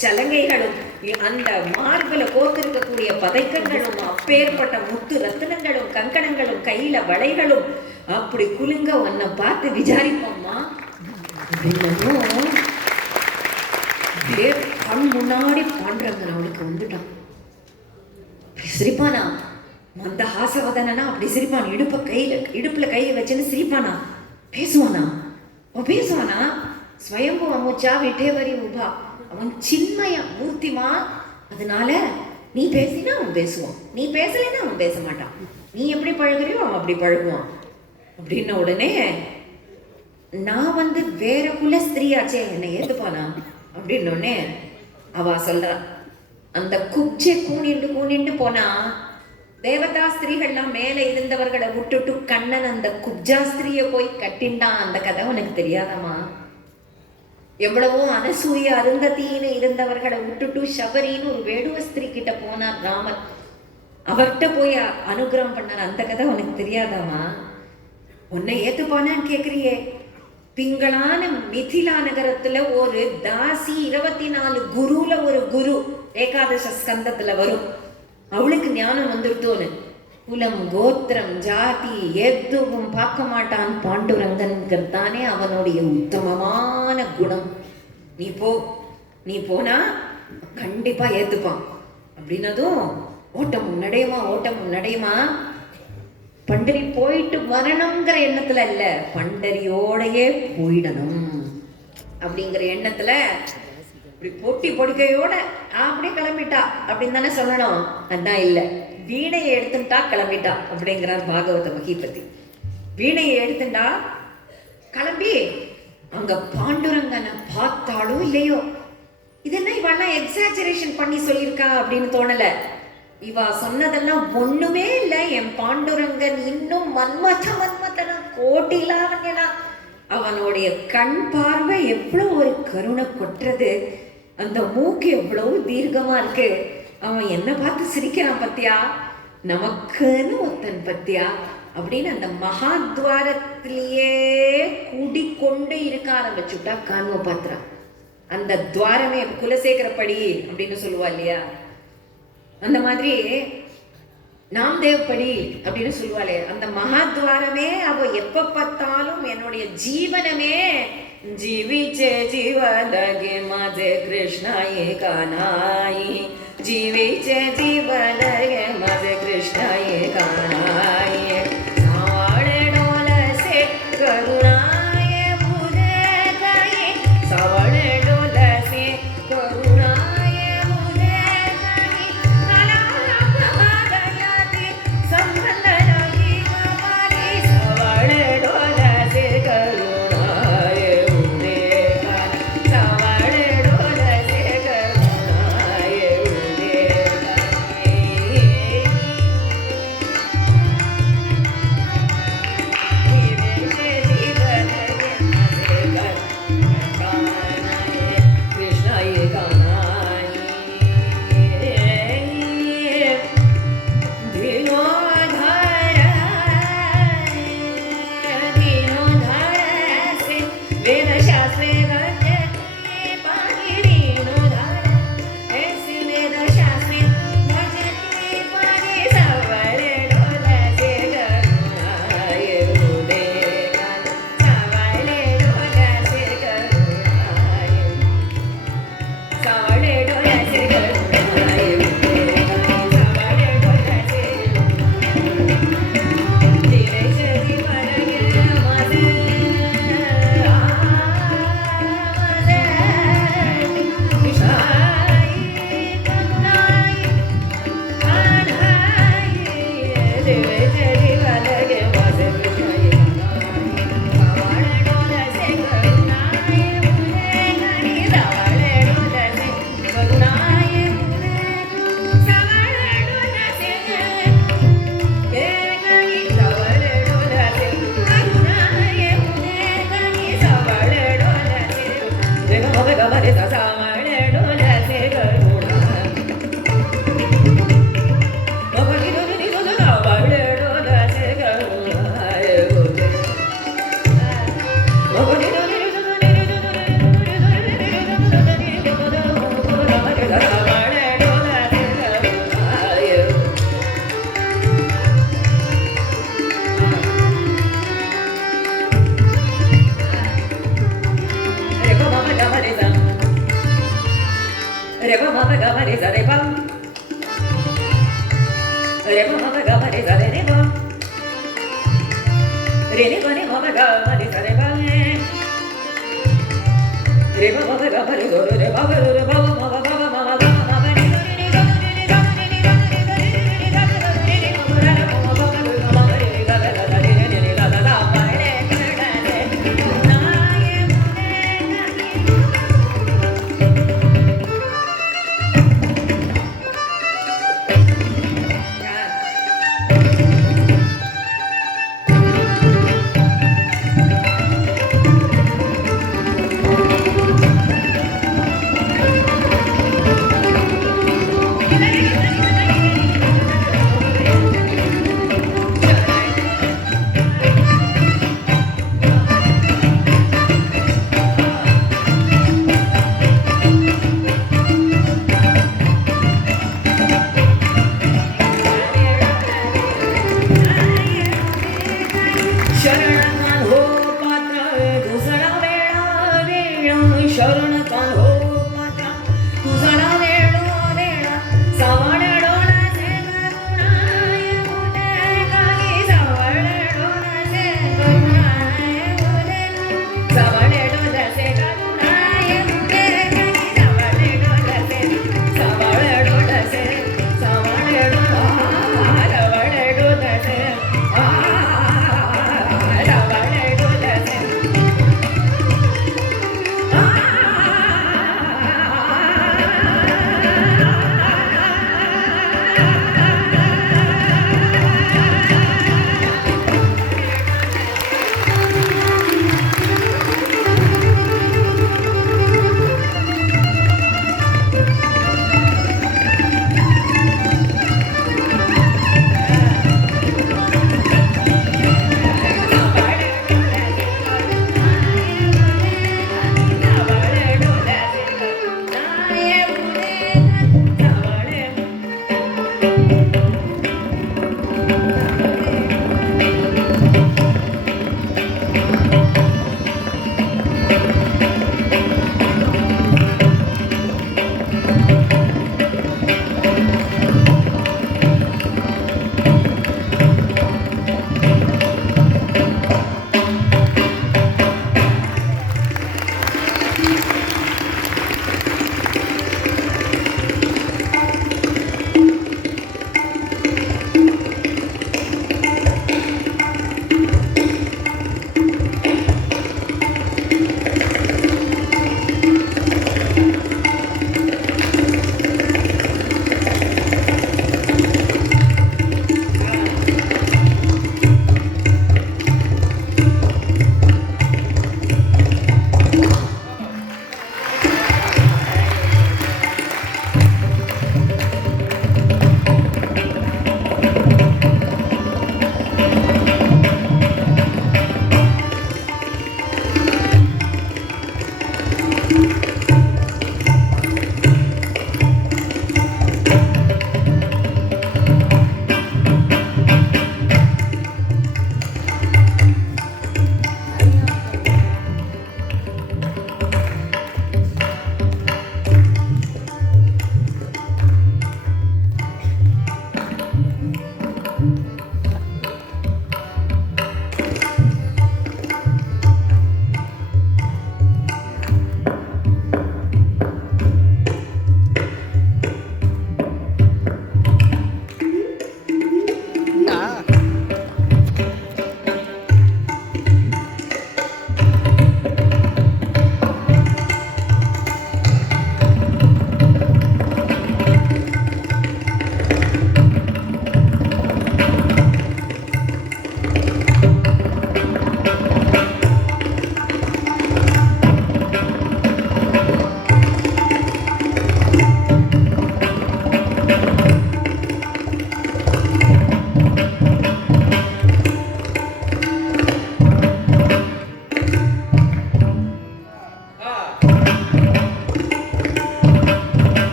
சலங்கைகளும் அந்த மார்பில கோர்த்திருக்கக்கூடிய பதைக்கங்களும் அப்பேற்பட்ட முத்து ரத்தினங்களும் கங்கணங்களும் கையில வளைகளும் அப்படி குலுங்க உன்னை பார்த்து விசாரிப்போம்மா அப்படின்னு கண் முன்னாடி பாண்டுரங்கன் அவனுக்கு வந்துட்டான். சிரிப்பானா அந்த ஹாசவதனா அப்படி சிரிப்பான். இடுப்புல கையை வச்சுன்னு சிரிப்பானா. பேசுவானா பேசுவானா ஸ்வயம்பு அமுச்சா விட்டேவரி உபா. அவன் சின்மய மூர்த்திமா. அதனால நீ பேசினா அவன் பேசுவான், நீ பேசலைன்னா அவன் பேச மாட்டான். நீ எப்படி பழகுறியோ அவன் அப்படி பழகுவான். அப்படின்ன உடனே நான் வேற குல ஸ்திரீயாச்சே, என்னை ஏத்துப்பானா அப்படின்னோடனே அவ சொல்றா, அந்த குப்ஜை கூணிண்டு போனா தேவதா ஸ்திரீகள்லாம் மேல இருந்தவர்களை விட்டுட்டு கண்ணன் அந்த குப்ஜா ஸ்திரீய போய் கட்டின்டான். அந்த கதை உனக்கு தெரியாதம்மா? எவ்வளவோ அனசூய அருந்ததின்னு இருந்தவர்களை விட்டுட்டு சபரின்னு ஒரு வேடுவ ஸ்திரீ கிட்ட போனார் ராமர். அவர்கிட்ட போய் அனுகிரகம் பண்ணார். அந்த கதை உனக்கு தெரியாதாமா? உன்னை ஏத்துப்பானான்னு கேக்குறியே. பிங்களான மிதிலா நகரத்துல ஒரு தாசி 24 குருல ஒரு குரு ஏகாதச ஸ்கந்தத்துல வரும். அவளுக்கு ஞானம் வந்துருத்தோன்னு குலம் கோத்திரம் ஜாதி எதுவும் பார்க்க மாட்டான். பாண்டுரங்கன்கிறதானே அவனுடைய உத்தமமான குணம். நீ போனா கண்டிப்பா ஏத்துப்பான் அப்படின்னதும் ஓட்டம் முன்னடையுமா. பண்டரி போயிட்டு வரணுங்கிற எண்ணத்துல இல்ல, பண்டரியோடையே போயிடணும் அப்படிங்கிற எண்ணத்துல இப்படி பொட்டி பொடிக்கையோட அப்படியே கிளம்பிட்டா அப்படின்னு தானே சொல்லணும். அதான் இல்ல, வீணையை எடுத்துட்டா கிளம்பிட்டா அப்படிங்கிறார் பாகவத மகிபதி. வீணையை எடுத்துட்டா கிளம்பி அங்க பாண்டுரங்கனை பார்த்தாலும் இல்லையோ, இதெல்லாம் இவெல்லாம் எக்ஸாஜரேஷன் பண்ணி சொல்லியிருக்கா அப்படின்னு தோணல. இவ சொன்னதெல்லாம் ஒண்ணுமே இல்லை. என் பாண்டுரங்கன் இன்னும் மன்மதனா கோட்டிலாவனா. அவனுடைய கண் பார்வை எவ்வளவு ஒரு கருணை கொட்டுறது, அந்த மூக்கு எவ்வளவு தீர்க்கமா இருக்கு. அவன் என்ன பார்த்து சிரிக்கிறான் பத்தியா, நமக்குன்னு ஒத்தன் பத்தியா அப்படின்னு அந்த மகாத்வாரத்திலேயே கூடிக்கொண்டு இருக்க ஆரம்பிச்சுட்டா கான்வ பாத்திரா. அந்த துவாரமே குலசேகரப்படி அப்படின்னு சொல்லுவா இல்லையா, அந்த மாதிரி நாம்தேவ்படி அப்படின்னு சொல்லுவாளே, அந்த மகாத்வாரமே அவ எப்ப பார்த்தாலும் என்னுடைய ஜீவனமே जीवीचे जीव लगे माझे कृष्णा एका नाही, जीवीचे जीव लगे माझे कृष्णा एका नाही. सावळे डोलसे करुणाय मुले गाई, सावळे डोलसे करुणाय मुले गाई. दयाती संबंध नाही मारी, सावळे डोलसे रे ब म ग म रे सा रे ब रे ब म ग म रे सा रे रे ब रे ने ब ने म ग म रे सा रे ब रे ब म ग म रे सा रे ब रे ब म ग म म ग म ग रे रे रे ग रे रे ग रे रे ग रे रे रे ग रे रे म ग रे म ग ग म ग रे रे ग रे ग रे रे रे ग ग ग प रे ग रे ना ये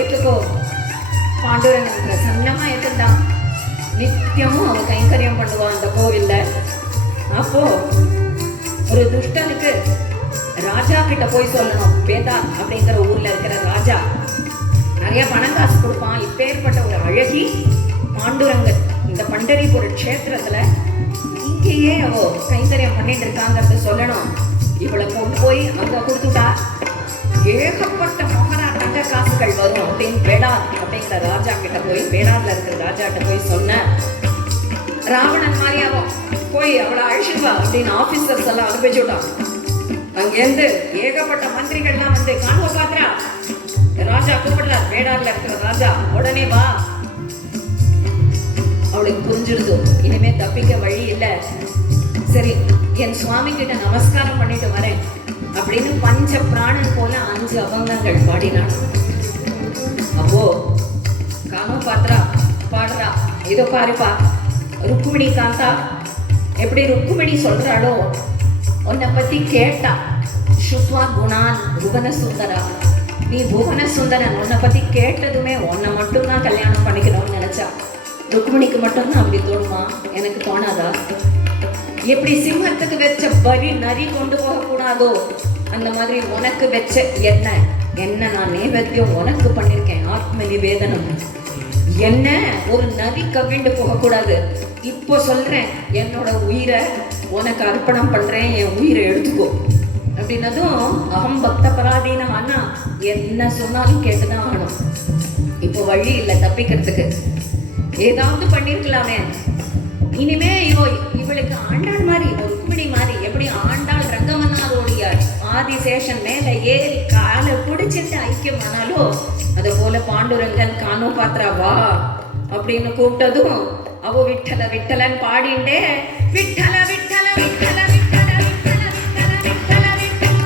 ஏத்துக்கோ. பாண்டுரங்கன் பிரசன்னமா ஏத்துட்டான். நித்தியமும் அவன் கைங்கரியம் பண்ணுவான் அந்த கோவில்ல. அப்போ ஒரு துஷ்டனுக்கு ராஜா கிட்ட போய் சொல்லணும். பேதார் அப்படிங்கிற ஊர்ல இருக்கிற ராஜா நிறைய பணம் காசு கொடுப்பான். இப்பேற்பட்ட ஒரு அழகி பாண்டுரங்கன் இந்த பண்டரிபுர க்ஷேத்திரத்துல இங்கேயே அவ கைங்கரியம் பண்ணிட்டு இருக்காங்கிறத சொல்லணும். இவளை கொண்டு போய் அங்க கொடுத்துட்டா ஏகப்பட்ட மோகனா தங்க காசுகள் வரும் அப்படின்னு பேடார் அப்படிங்கிற ராஜா கிட்ட போய், பேடார்ல இருக்கிற ராஜா கிட்ட போய் சொன்ன. ராவணன் மாதிரி அவன் போய் அவளை அழிச்சுவா அப்படின்னு ஆபீசர்ஸ் எல்லாம் அனுப்பிச்சுட்டான். அங்கேருந்து ஏகப்பட்ட மந்திரிகள்லாம் வந்து காணுவ பாத்திரா ராஜா கூப்பிடுறார். பேடார்ல இருக்கிற ராஜா உடனே வா. அவளுக்கு புரிஞ்சிருது இனிமே தப்பிக்க வழி இல்லை. சரி, என் சுவாமி கிட்ட நமஸ்காரம் பண்ணிட்டு வரேன் அப்படின்னு பஞ்ச பிராணன் போல 5 அபங்கங்கள் பாடினான். அப்போ காணோ பாத்திரா பாடுறா. இதோ பாருப்பா, ருக்குமிணி காந்தா எப்படி ருக்குமிணி சொல்றாளோ உன்னை பத்தி கேட்டா. சுத்வா குணான் புவன சுந்தரா, நீ புவன சுந்தரன், உன்னை பத்தி கேட்டதுமே உன்னை மட்டும்தான் கல்யாணம் பண்ணிக்கணும்னு நினைச்சா. ருக்குமிணிக்கு மட்டும்தான் அப்படி தோணுமா? எனக்கு தோணாதா? எப்படி சிம்மத்துக்கு வச்ச பலி நரி கொண்டு போக கூடாதோ அந்த மாதிரி உனக்கு வச்ச என்ன நான் நைவேத்தியம் உனக்கு பண்ணிருக்கேன். ஆத்ம நிவேதனம் என்ன ஒரு நரி கவிண்டு போக கூடாது. இப்போ சொல்றேன், என்னோட உயிரை உனக்கு அர்ப்பணம் பண்றேன், என் உயிரை எடுத்துக்கோ அப்படின்னதும் அகம் பக்த பராதீன. ஆனா என்ன சொன்னாலும் கேட்டுதான் ஆகணும். இப்போ வழி இல்லை தப்பிக்கிறதுக்கு. ஏதாவது பண்ணிருக்கலாமே. இனிமே இவளுக்கு ஆண்டாள் மாதிரி ஒரு ருக்மிணி மாதிரி எப்படி ஆண்டாள் ரங்கமன்னாருடைய ஆதிசேஷன் மேல ஏறி காலை பிடிச்சிட்டு ஐக்கியமானாலோ அது போல பாண்டுரங்கன் காணோ பாத்திரா வா அப்படின்னு கூப்பிட்டதும் அவ விட்டல விட்டலன்னு பாடிண்டே விட்டல விட்டல விட்டல விட்டல விட்டல விட்டல விட்டல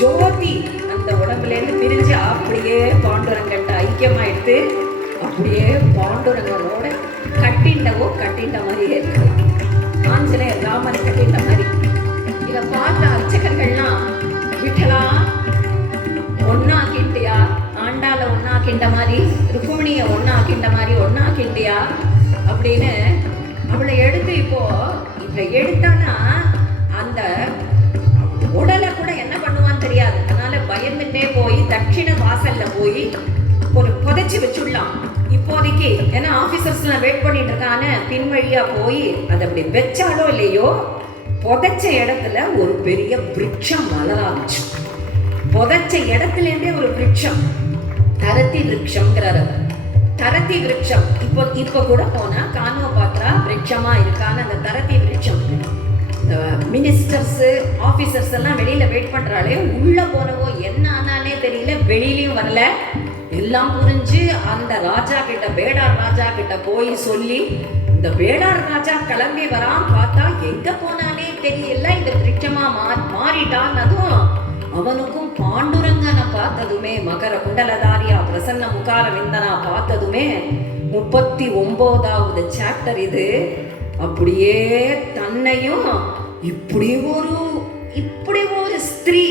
ஜோதி அந்த உடம்புலேருந்து பிரிஞ்சு அப்படியே பாண்டுரங்கன்ட்ட ஐக்கியமாயிடுத்து. அப்படியே பாண்டுரங்கனோட கட்டிண்ட மாதிரியே இருக்கு. ஆஞ்சநேயர் ராமனை கட்டிண்ட மாதிரி. இதை பார்த்த அர்ச்சகர்கள்லாம் விட்டலா ஒன்னாக்கிண்டியா, ஆண்டாள ஒன்னாக்கிண்ட மாதிரி, ருக்குமிணிய ஒன்னாக்கிண்ட மாதிரி ஒன்னாக்கிண்டியா அப்படின்னு அவளை எடுத்து இப்போ எடுத்தானா அந்த உடலை கூட என்ன பண்ணுவான்னு தெரியாது. அதனால பயந்துட்டே போய் தட்சிண வாசல்ல போய் ஒரு புதைச்சி வச்சுடலாம் இப்போதைக்கு. ஏன்னா ஆபீசர்ஸ்லாம் வெயிட் பண்ணிட்டு இருக்கான்னு பின்வழியா போய் அதை அப்படி வச்சாலோ இல்லையோ புதைச்ச இடத்துல ஒரு பெரிய விருட்சம் வளராச்சு. புதைச்ச இடத்துல இருந்தே ஒரு விருட்சம், தரத்தி விருட்சம்ங்கிறார். தரத்தி விருட்சம் இப்போ கூட போனா காணோ பாத்திரா விருட்சமா இருக்கான்னு அந்த தரத்தி விருட்சம். மினிஸ்டர்ஸ் ஆபீசர்ஸ் எல்லாம் வெளியில வெயிட் பண்றாளே, உள்ள போனவோ என்ன ஆனாலே தெரியல, வெளியிலயும் வரல. எல்லாம் புரிஞ்சு அந்த ராஜா கிட்ட, பேடார் ராஜா கிட்ட போய் சொல்லி, இந்த பேடார் ராஜா கிளம்பி வரான். பார்த்தா எங்க போனானே தெரியல, இந்த விருட்சமா மாறிட்டான்னதும் அவனுக்கும் பாண்டுரங்கனை பார்த்ததுமே, மகர குண்டலதாரியா பிரசன்ன முகார விந்தனா பார்த்ததுமே 39வது சாப்டர் இது. அப்படியே தன்னையும் இப்படி ஒரு ஸ்திரீ,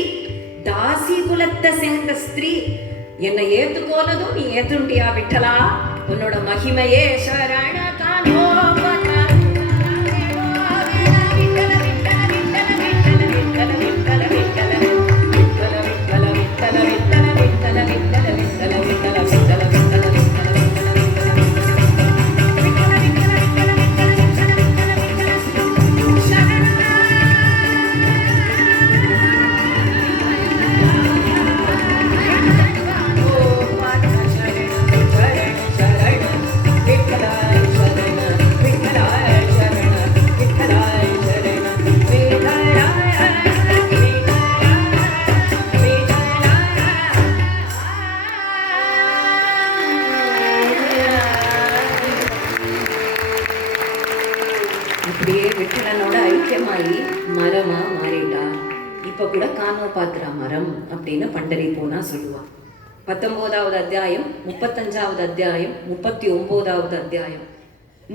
தாசி குலத்தை சேர்ந்த ஸ்திரீ என்னை ஏத்துக்கோனதும் நீ ஏத்துண்டியா விட்டலா, உன்னோட மகிமையே சரண காணோ அப்படியே விட்டலனோட ஐக்கியமாயி மரமா மாறிட்டார். இப்ப கூட கானோபாத்ரா மரம் அப்படின்னு பண்டரி போனா சொல்லுவா. 19வது அத்தியாயம், 35வது அத்தியாயம், 39வது அத்தியாயம்,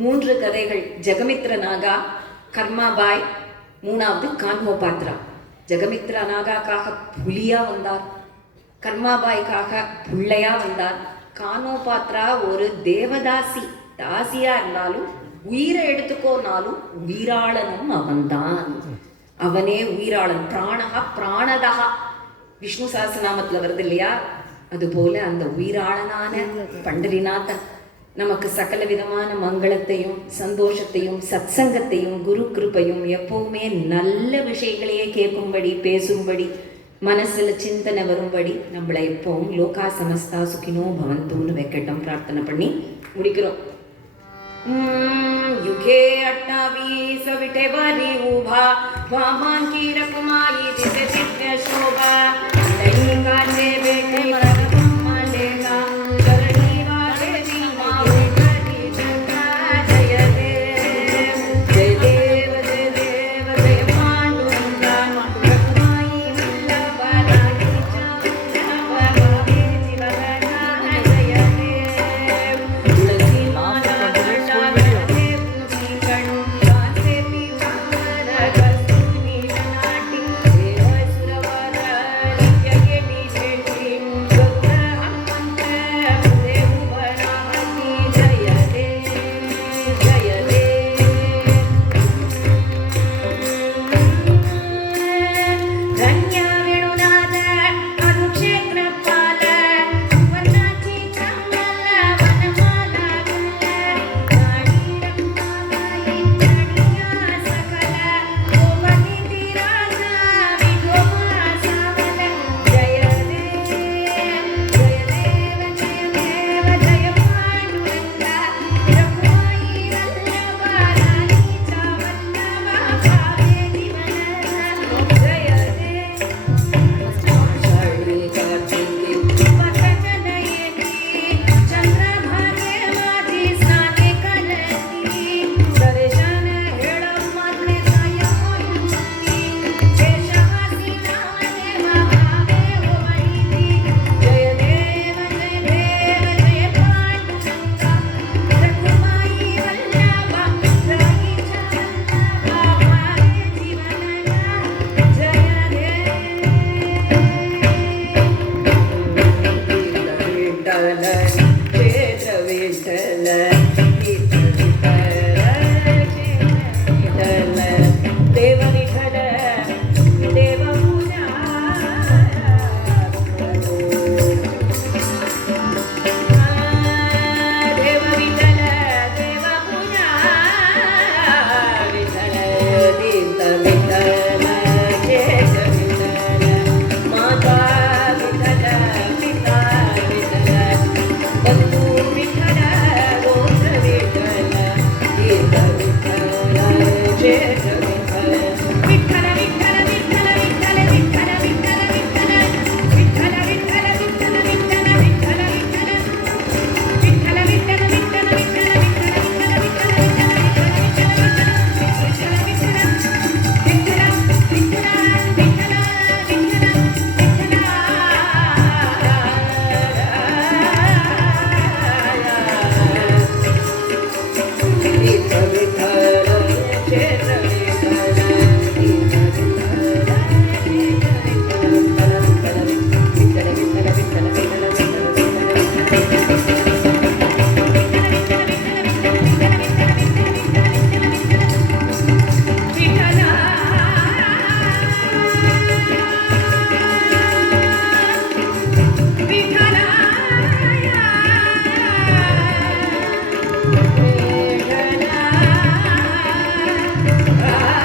3 கதைகள். ஜெகமித்ர நாகா, கர்மாபாய், 3வது கான்ஹோபாத்ரா. ஜெகமித்ர நாகாக்காக புலியா வந்தார், கர்மாபாய்க்காக புள்ளையா வந்தார். கானோபாத்ரா ஒரு தேவதாசி, தாசியா இருந்தாலும் உயிரை எடுத்துக்கோனாலும் உயிராளனும் அவன்தான். அவனே உயிராளன். பிராணகா பிராணதகா விஷ்ணு சஹஸ்ரநாமத்துல வருது இல்லையா? அதுபோல அந்த உயிராளனான பண்டரிநாதன் நமக்கு சகல விதமான மங்களத்தையும் சந்தோஷத்தையும் சத்சங்கத்தையும் குரு கிருப்பையும் எப்பவுமே நல்ல விஷயங்களையே கேட்கும்படி பேசும்படி மனசுல சிந்தனை வரும்படி நம்மளை எப்பவும் லோகா சமஸ்தா சுகினோ பவந்தூன்னு வைக்கட்டும் பிரார்த்தனை பண்ணி முடிக்கிறோம். युगे 28 विटेवरी उभा वामांकी रकुमाई दिसे दिव्य शोभा दैनिकाचे बेटे मालेगा चरणी वाले दीना उठरी चंद्रा जय देव जय देव जय देव जय पांडुरंगा रकुमाई वल्लभ रानी चंद्रा बाबे जीवना जय देव तुलसी माला Ah